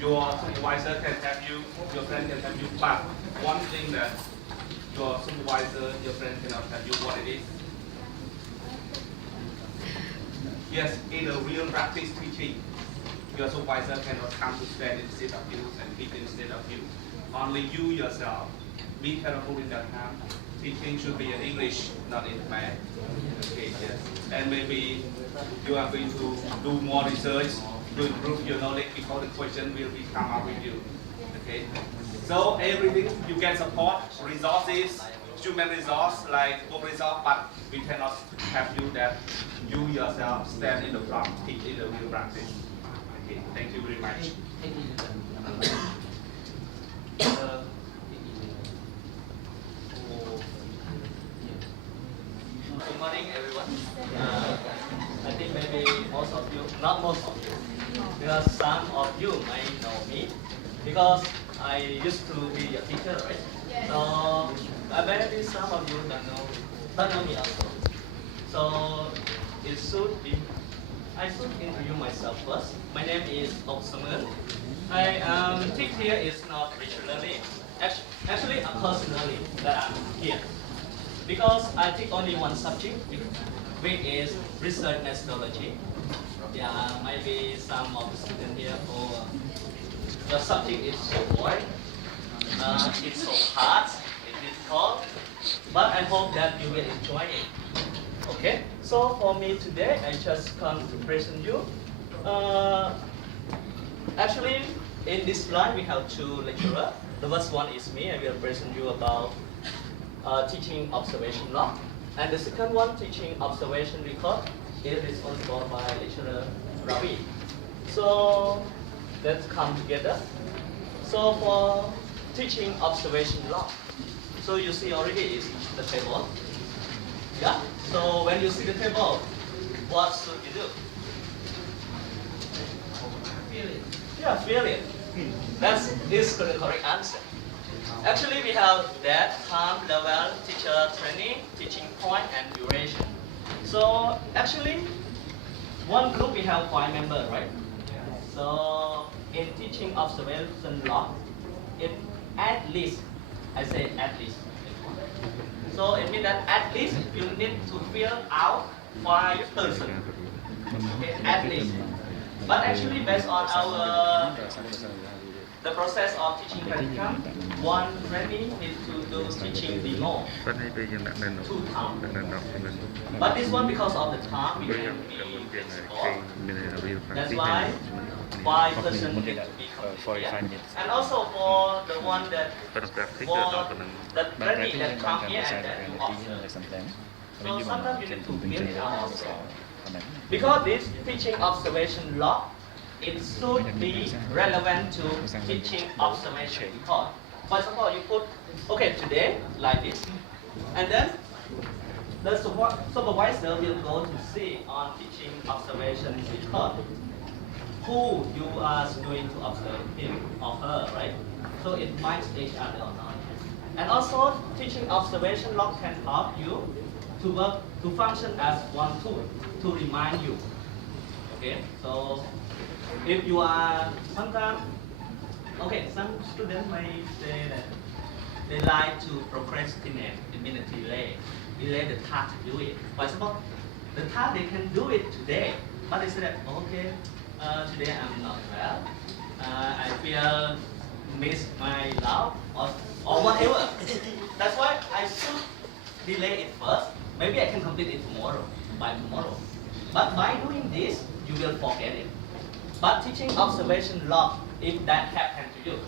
your supervisor can help you, your friend can help you, but one thing that your supervisor, your friend cannot help you, what it is? Yes, in a real practice teaching, your supervisor cannot come to stand instead of you and teach instead of you. Only you yourself. Be careful in that time. Teaching should be in English, not in math. Okay, yes. And maybe you are going to do more research to improve your knowledge because the question will be come up with you. Okay. So everything you get support, resources, human resource like book resource, but we cannot help you that you yourself stand in the front, teach in the real practice. Okay, thank you very much. Good morning, everyone. I think maybe most of you, not most of you, because some of you might know me, because I used to be a teacher, right? Yes. So maybe some of you don't know me also. So it should be, I should introduce myself first. My name is Ok Samuel. I teach here is not regularly, actually occasionally that I'm here. Because I take only one subject, which is research methodology. Yeah, maybe some of the students here who the subject is so boring, it's so hard, it's difficult, but I hope that you will enjoy it. Okay, so for me today, I just come to present you. Actually, in this slide we have two lecturers. The first one is me. I will present you about teaching observation log, and the second one teaching observation record is responsible by lecturer Ravi. So let's come together. So for teaching observation log, so you see already is the table. Yeah. So when you see the table, what should you do? Fill it. Yeah, fill it. That is the correct answer. Actually, we have that time, level, teacher training, teaching point, and duration. So actually, one group we have 5 members, right? So in teaching observation log, it at least, I say at least. So it means that at least you need to fill out 5 persons. Okay, at least. But actually, based on our the process of teaching practicum, one training needs to do teaching demo 2 times. But this one, because of the time, we can be difficult. That's why 5 persons need to be completed. And also for the one that for the training that come here and then you observe. So sometimes you need to fill it out also. Because this teaching observation log, it should be relevant to teaching observation record. For example, you put, okay, today, like this, and then the supervisor will go to see on teaching observation record who you are going to observe him or her, right? So it might each other or not. And also, teaching observation log can help you to work, to function as one tool to remind you. Okay, so if you are sometimes, okay, some students may say that they like to procrastinate, it means delay the task to do it. For example, the task they can do it today, but they say that, okay, today I'm not well, I feel miss my love or whatever. That's why I should delay it first. Maybe I can complete it by tomorrow. But by doing this, you will forget it. But teaching observation log, if that happened to you,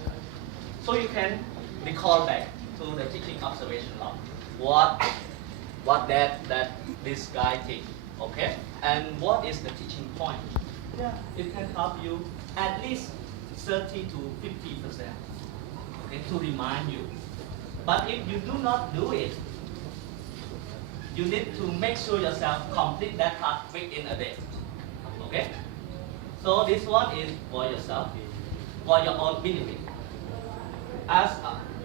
so you can recall back to the teaching observation log what that this guy did, okay? And what is the teaching point? Yeah, it can help you at least 30 to 50%, okay, to remind you. But if you do not do it, you need to make sure yourself complete that task within a day, okay? So this one is for yourself, for your own benefit. As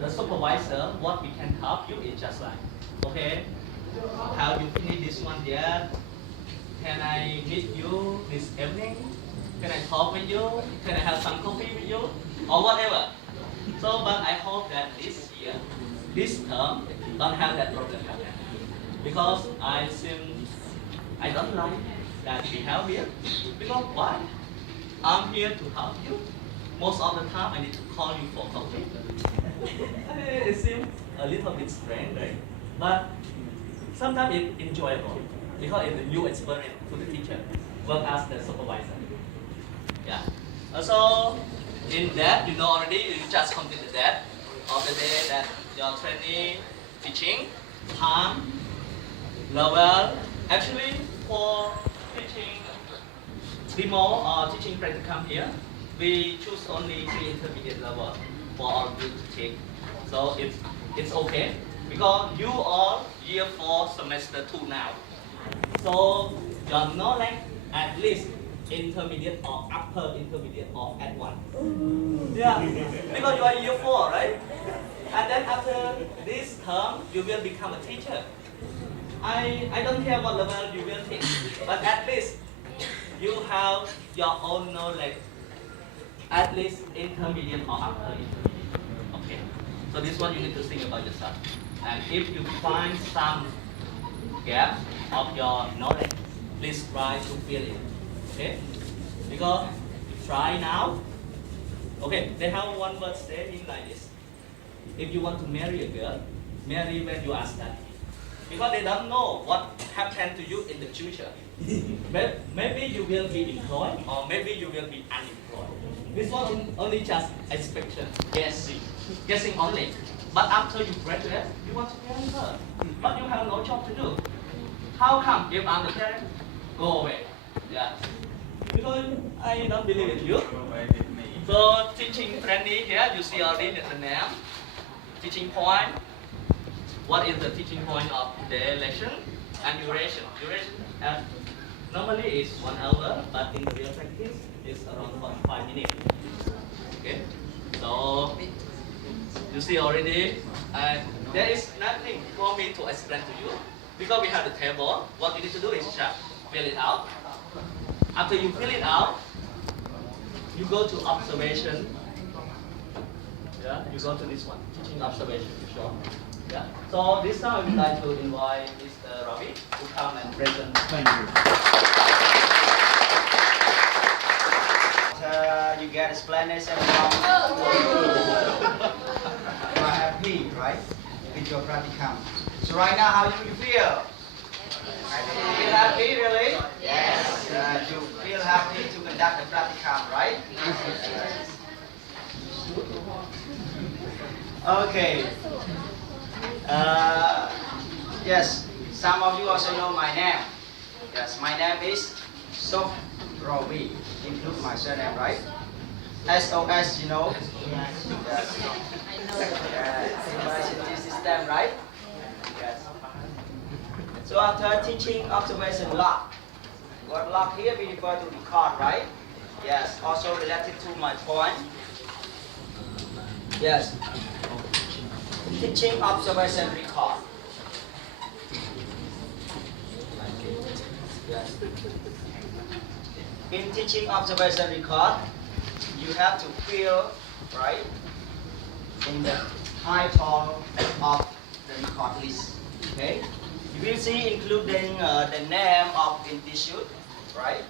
the supervisor, what we can help you is just like, okay, have you finished this one yet? Can I meet you this evening? Can I talk with you? Can I have some coffee with you? or whatever. So, but I hope that this year, this term, don't have that problem happen. Because I don't like that we have here. Because why? I'm here to help you. Most of the time I need to call you for coffee. It seems a little bit strange, right? But sometimes it's enjoyable because it's a new experience to the teacher, work as the supervisor. Yeah. So in that, you know already, you just completed that of the day that your training, teaching, time, level. Actually, for teaching demo or teaching practicum here, we choose only 3 intermediate level for all of you to take. So it's okay because you are year 4 semester 2 now. So your knowledge at least intermediate or upper intermediate or advanced. Yeah, because you are year 4, right? And then after this term, you will become a teacher. I don't care what level you will take, but at least you have your own knowledge, at least intermediate or upper intermediate. Okay, so this one you need to think about yourself. And if you find some gap of your knowledge, please try to fill it. Okay, because try now. Okay, they have one word saying like this: if you want to marry a girl, marry when you are studying. Because they don't know what happened to you in the future. Maybe you will be employed or maybe you will be unemployed. This one only just expectation, guessing only. But after you graduate, you want to marry her, but you have no job to do. How come if I'm the parent? Go away. Yeah. Because I don't believe in you. So teaching training here, you see already the name. Teaching point. What is the teaching point of the lesson? And duration. Duration normally is 1 hour, but in the real practice is around 45 minutes. Okay. So you see already, there is nothing for me to explain to you because we have the table. What you need to do is just fill it out. After you fill it out, you go to observation. Yeah, you go to this one, teaching observation. Sure. Yeah. So this time I would like to invite Mr. Ravi to come and present. Thank you. You get explanation from you are happy, right? With your practicum. So right now, how do you feel? Feel happy, really? Yes. You feel happy to conduct the practicum, right? Okay. Yes, some of you also know my name. Yes, my name is Sof Robi. Include my surname, right? SOS, you know? Yes. University system, right? Yes. So after teaching observation log, what log here we refer to record, right? Yes, also related to my point. Yes. Teaching observation record. Yes. In teaching observation record, you have to fill, right, in the title of the record list. Okay. You will see including the name of institute, right?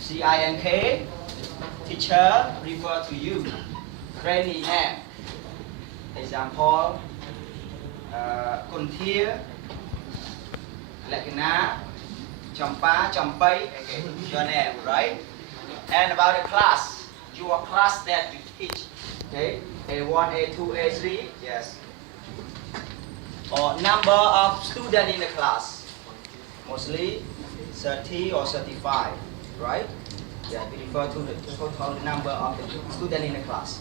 CINK, teacher refer to you. Trainee name. Example. Kunthia, Lakina, Champa, Champai, okay, your name, right? And about the class, your class that you teach, okay? A1, A2, A3, yes. Or number of students in the class, mostly 30 or 35, right? Yeah, we refer to the total number of the students in the class.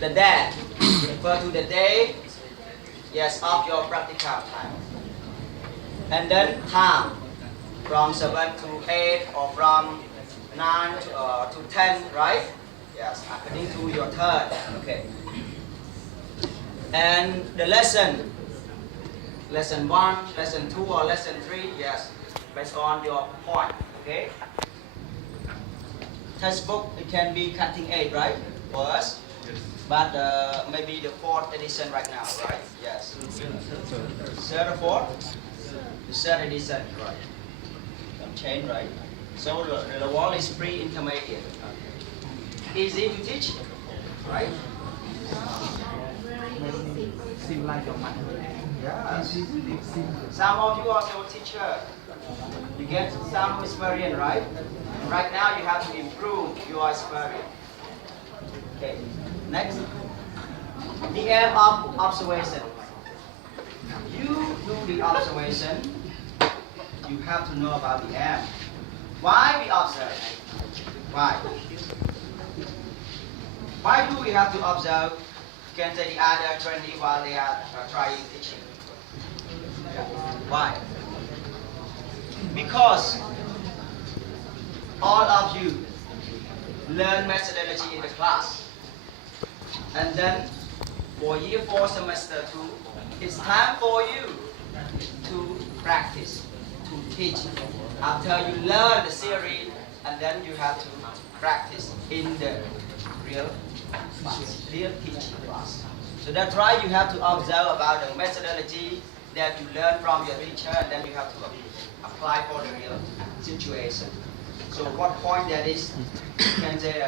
The day, refer to the day, yes, of your practical time. And then time, from 7 to 8 or from 9 to 10, right? Yes, according to your turn. Okay. And the lesson 1, lesson 2 or lesson 3, yes, based on your point. Okay. Textbook, it can be cutting 8, right? first, Yes. but maybe the fourth edition right now, right? Yes. Third or fourth? The third edition, right? Don't change, right? So the wall is pre-intermediate. Easy to teach, right? Seem like your money. Yes. Some of you also teacher. You get some experience, right? Right now you have to improve your experience. Okay. Next. The aim of observation. You do the observation. You have to know about the aim. Why we observe? Why? Why do we have to observe? You can say the other trainee while they are trying teaching. Why? Because all of you learn methodology in the class. And then for year 4 semester 2, it's time for you to practice, to teach. After you learn the theory, and then you have to practice in the real class, real teaching class. So that's why you have to observe about the methodology that you learn from your teacher, and then you have to apply for the real situation. So what point that is, you can say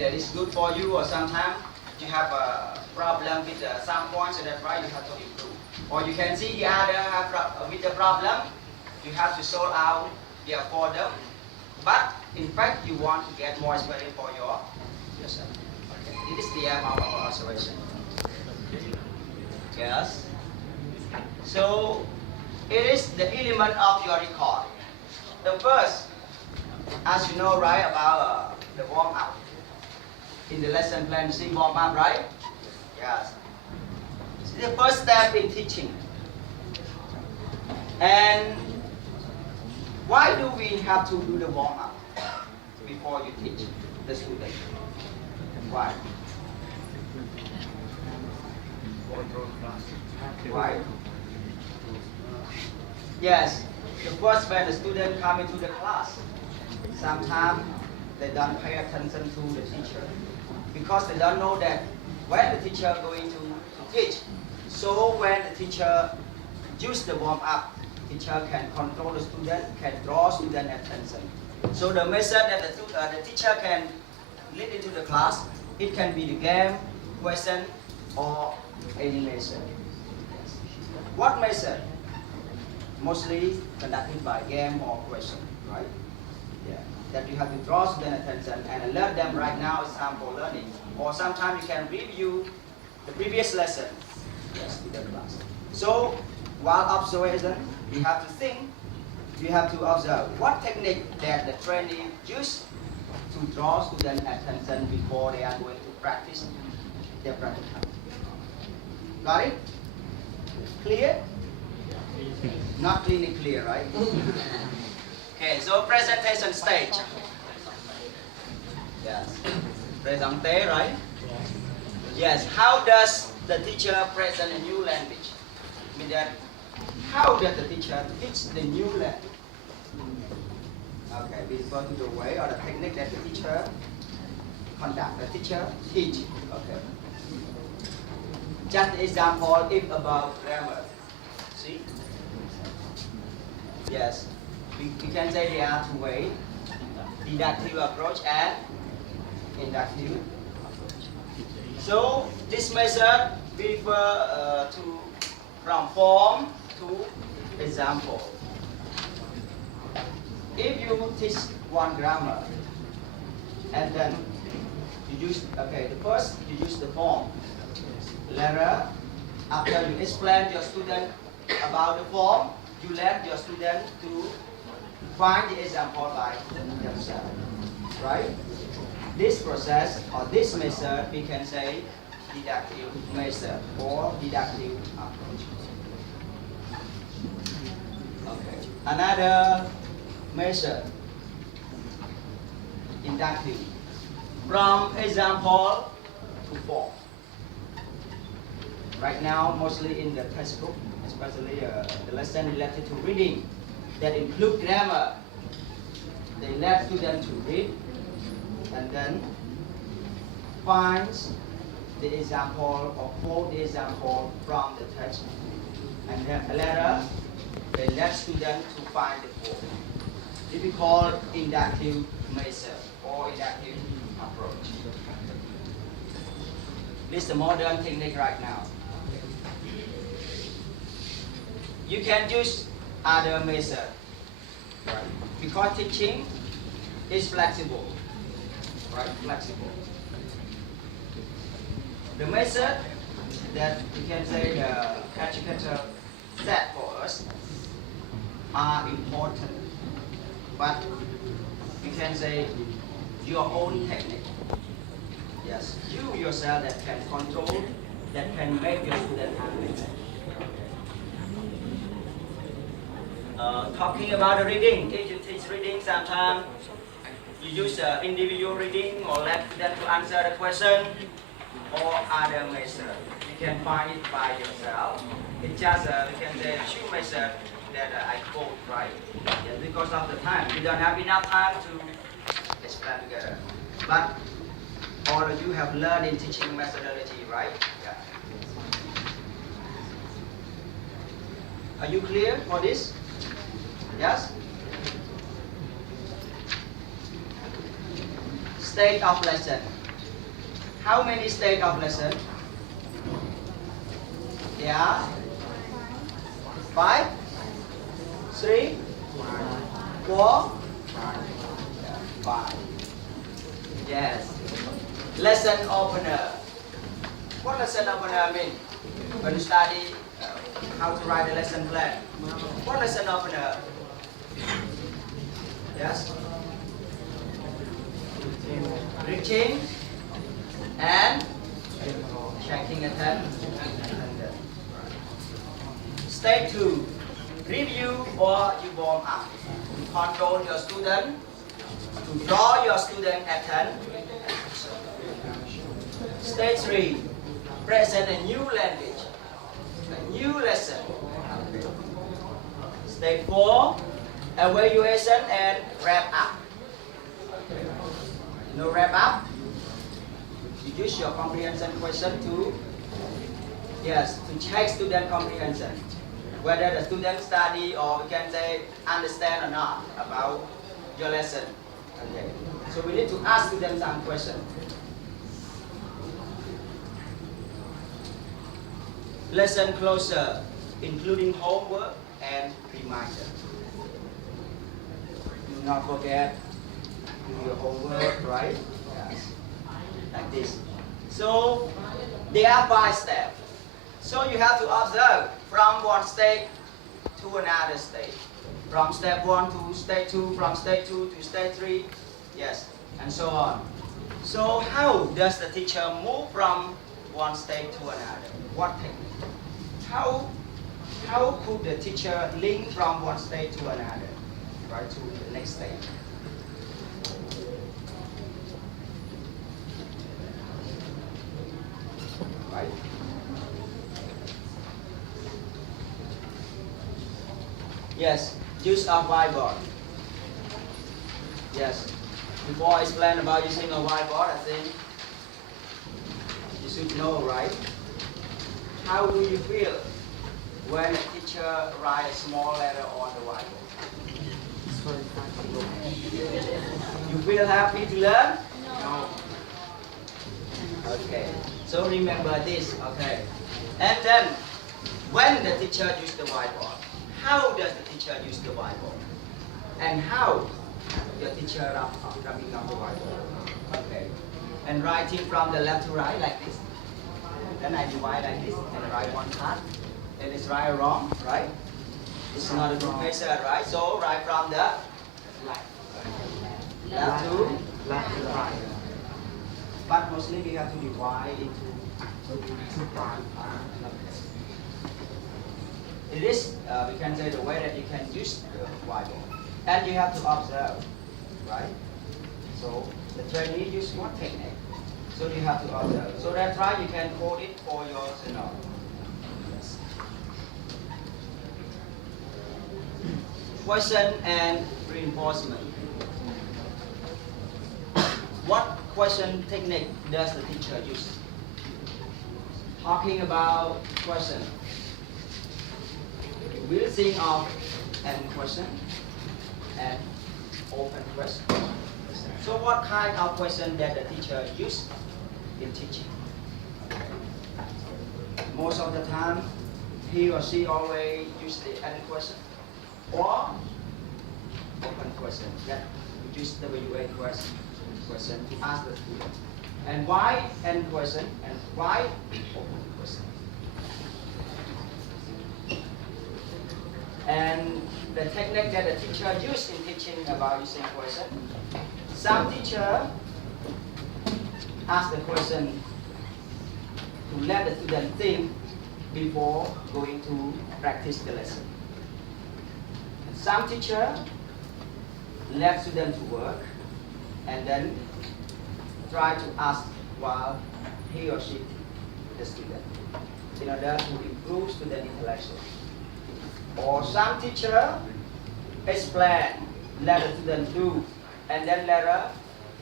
that it's good for you, or sometimes you have a problem with some points, so that's why you have to improve. Or you can see the other have with the problem, you have to solve out for them. But in fact, you want to get more experience for yourself. Okay. It is the aim of our observation. Yes. So it is the element of your record. The first, as you know, right, about the warm up. In the lesson plan, you see warm up, right? Yes. It's the first step in teaching. And why do we have to do the warm up before you teach the student? Why? Why? Yes, the first when the student come into the class, sometimes they don't pay attention to the teacher because they don't know that when the teacher going to teach. So when the teacher use the warm up, teacher can control the student, can draw student attention. So the method that the teacher can lead into the class, it can be the game, question, or animation. What method? Mostly conducted by game or question, right? Yeah. That you have to draw student attention and alert them right now is time for learning. Or sometimes you can review the previous lesson to the class. So while observation, you have to think, you have to observe what technique that the trainee use to draw student attention before they are going to practice their practicum. Got it? Clear? Not clearly clear, right? Okay, so presentation stage. Yes. Presente, right? Yes. How does the teacher present a new language? I mean that, how does the teacher teach the new language? Okay, we refer to the way or the technique that the teacher conduct, the teacher teach. Okay. Just example, if about grammar. See? Yes. We can say there are two ways: deductive approach and inductive approach. So this method we refer from form to example. If you teach one grammar and then you use, okay, the first you use the form. Later, after you explain to your student about the form, you let your student to find the example by themselves, right? This process or this method we can say deductive method or deductive approach. Okay. Another method, inductive, from example to form. Right now, mostly in the textbook, especially the lesson related to reading that include grammar, they let students to read and then find the example or quote the example from the text, and then later they let students to find the quote. This is called inductive method or inductive approach. This is the modern technique right now. You can use other method, right? Because teaching is flexible, right? Flexible. The method that you can say the educator set for us are important, but you can say your own technique. Yes, you yourself that can control, that can make your student happy. Talking about the reading, if you teach reading, sometimes you use individual reading or let them to answer the question or other method. You can find it by yourself. It's just we can say two methods that I quote, right? Yes, because of the time, we don't have enough time to explain together. But all of you have learned in teaching methodology, right? Yeah. Are you clear for this? Yes? State of lesson. How many state of lesson? There are 5, 3, 4, 5. Yes. Lesson opener. What lesson opener mean? When you study how to write a lesson plan. What lesson opener? Yes? Reaching and checking attendance. Step 2. Review or you warm up. Control your student. To draw your student attention. Stage 3. Present a new language. A new lesson. Stage 4. Evaluation and wrap up. No wrap up. You use your comprehension question to, yes, to check student comprehension. Whether the student study or we can say understand or not about your lesson. Okay. So we need to ask students some questions. Lesson closer, including homework and reminder. Do not forget do your homework, right? Yes. Like this. So there are 5 steps. So you have to observe from one stage to another stage. From step 1 to stage 2, from stage 2 to stage 3, yes, and so on. So how does the teacher move from one stage to another? What technique? How could the teacher link from one stage to another, right, to the next stage? Right? Yes, use a whiteboard. Yes. Before I explain about using a whiteboard, I think you should know, right? How do you feel when a teacher writes a small letter on the whiteboard? You feel happy to learn? No. Okay. So remember this, okay? And then, when the teacher uses the whiteboard, how does the teacher use the whiteboard? And how the teacher rubbing up the whiteboard? Okay. And writing from the left to right like this. Then I divide like this and write one part. Then it's right or wrong, right? It's not a good method, right? So write from the left to right. But mostly we have to divide into 2 parts. It is, we can say, the way that you can use the whiteboard. And you have to observe, right? So the trainee use what technique? So you have to observe. So that's why you can code it for your scenario. Yes. Question and reinforcement. What question technique does the teacher use? Talking about question, we'll think of an question and open question. So what kind of question that the teacher use in teaching? Most of the time, he or she always use the end question or open question. That we use WA question to ask the student. And why end question and why open question? And the technique that the teacher use in teaching about using question, some teacher ask the question to let the student think before going to practice the lesson. And some teacher let student to work and then try to ask while he or she the student in order to improve student intellectual. Or some teacher explain, let the student do, and then later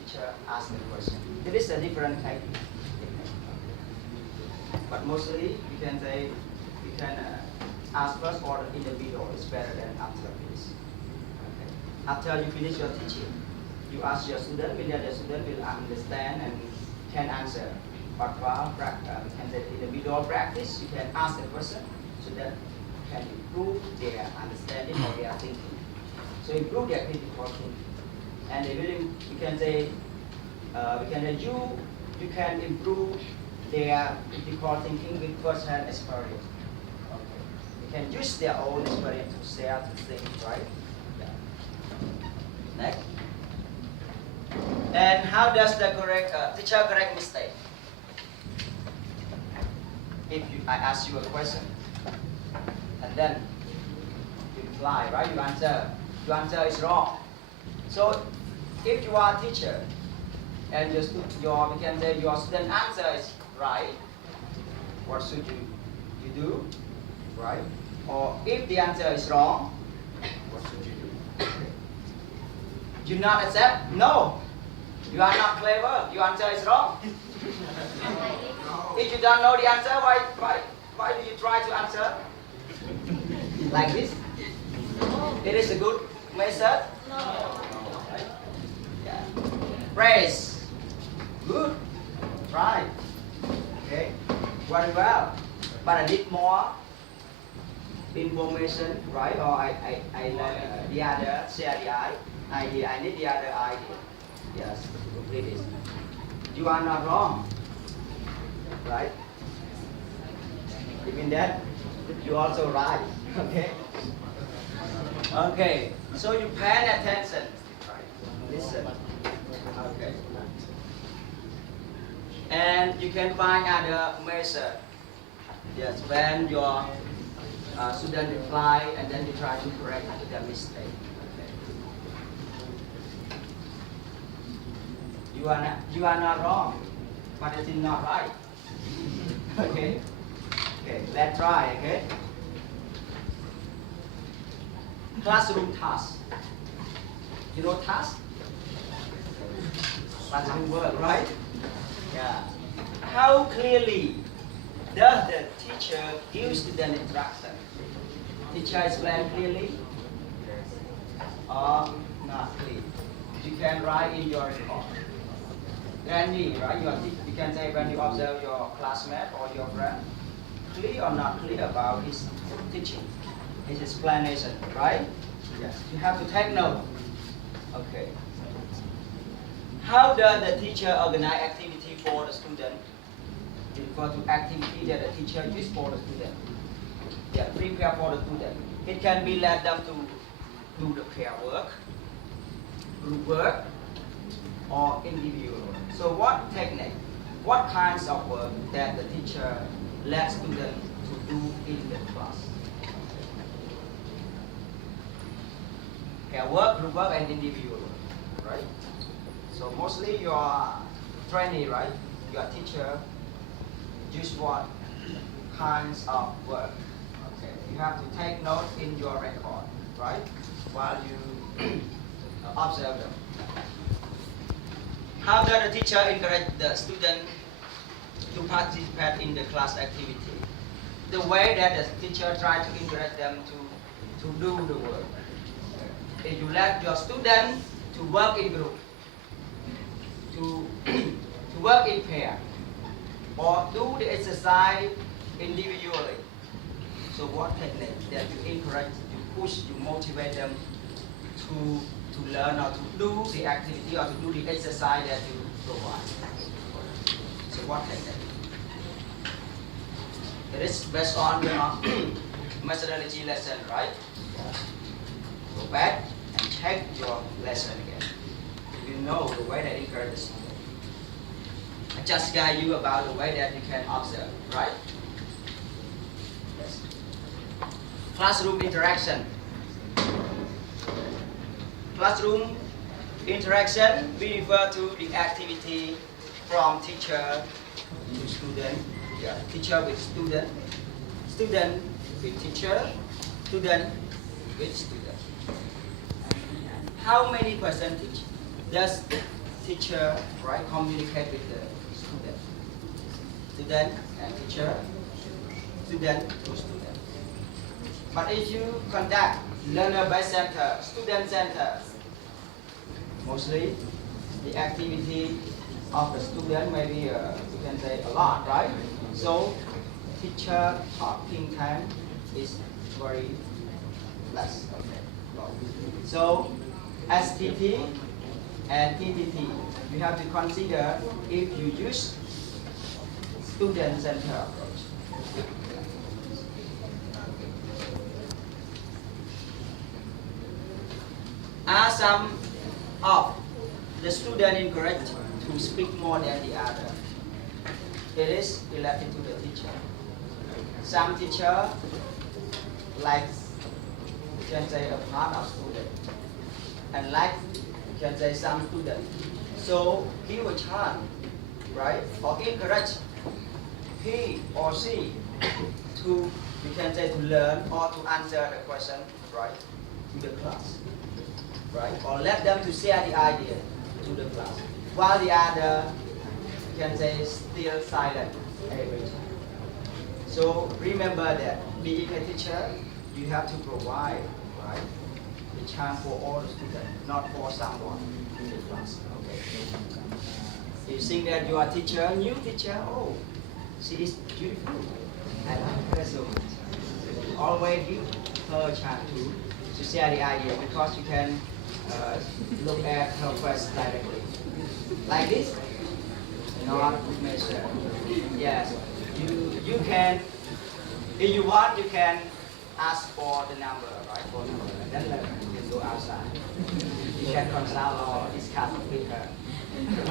teacher ask the question. This is a different type. But mostly you can say you can ask first or in the middle is better than after this. Okay. After you finish your teaching, you ask your student, whether the student will understand and can answer. But while in the middle of practice, you can ask the question so that can improve their understanding or their thinking. So improve their critical thinking. And they will, you can say, you can improve their critical thinking with first-hand experience. Okay. You can use their own experience to share the things, right? Yeah. Next. And how does the teacher correct mistake? If I ask you a question, and then you reply, right? You answer. Your answer is wrong. So if you are a teacher and your student answer is right, what should you do? Right? Or if the answer is wrong, what should you do? You not accept? No. You are not clever. Your answer is wrong. If you don't know the answer, why do you try to answer like this? It is a good method. No. Right? Yeah. Praise. Good. Right. Okay. Very well. But I need more information, right? Or I let the other share the idea. I need the other idea. Yes. Complete this. You are not wrong. Right? You mean that? You also right. Okay? Okay. So you pay attention. Listen. Okay. And you can find other measure. Yes, when your student reply and then you try to correct the mistake. Okay. You are not wrong, but it is not right. Okay. Okay. Let's try. Okay. Classroom task. You know task? Classroom work, right? Yeah. How clearly does the teacher give student instruction? Teacher explain clearly or not clear? You can write in your record. Randy, right? You can say when you observe your classmate or your friend, clear or not clear about his teaching, his explanation, right? Yes. You have to take note. Okay. How does the teacher organize activity for the student? Refer to activity that the teacher uses for the student. Yeah, prepare for the student. It can be let them to do the pair work, group work, or individual work. So what technique, what kinds of work that the teacher lets students to do in the class? Pair work, group work, and individual work, right? So mostly your trainee, right? Your teacher use what kinds of work? Okay, you have to take note in your record, right? While you observe them. How does the teacher encourage the student to participate in the class activity? The way that the teacher tries to encourage them to do the work. If you let your student to work in group, to work in pair, or do the exercise individually. So what technique that you encourage, you push, you motivate them to learn or to do the activity or to do the exercise that you provide. So what technique? It is based on the methodology lesson, right? Go back and check your lesson again. You know the way that encourage the student. I just guide you about the way that you can observe, right? Yes. Classroom interaction. Classroom interaction, we refer to the activity from teacher to student, teacher with student, student with teacher, student with student. How many percentage does the teacher communicate with the student? Student and teacher, student to student. But if you conduct learner-based center, student center, mostly the activity of the student maybe you can say a lot, right? So teacher talking time is very less. Okay. So STT and TTT, you have to consider if you use student-centered approach. Are some of the students encouraged to speak more than the other? It is related to the teacher. Some teacher likes, you can say, a part of student, and like, you can say, some student. So he will try, right, or encourage he or she to, you can say, to learn or to answer the question, right, to the class, right, or let them to share the idea to the class, while the other, you can say, still silent every time. So remember that being a teacher, you have to provide, right, the chance for all the students, not for someone in the class. Okay. You think that you are teacher, new teacher, oh, she is beautiful. I like her so much. Always give her a chance to share the idea, because you can look at her face directly. Like this, not measure. Yes, you can, if you want, you can ask for the number, right? For number, and then you can go outside. You can consult or discuss with her.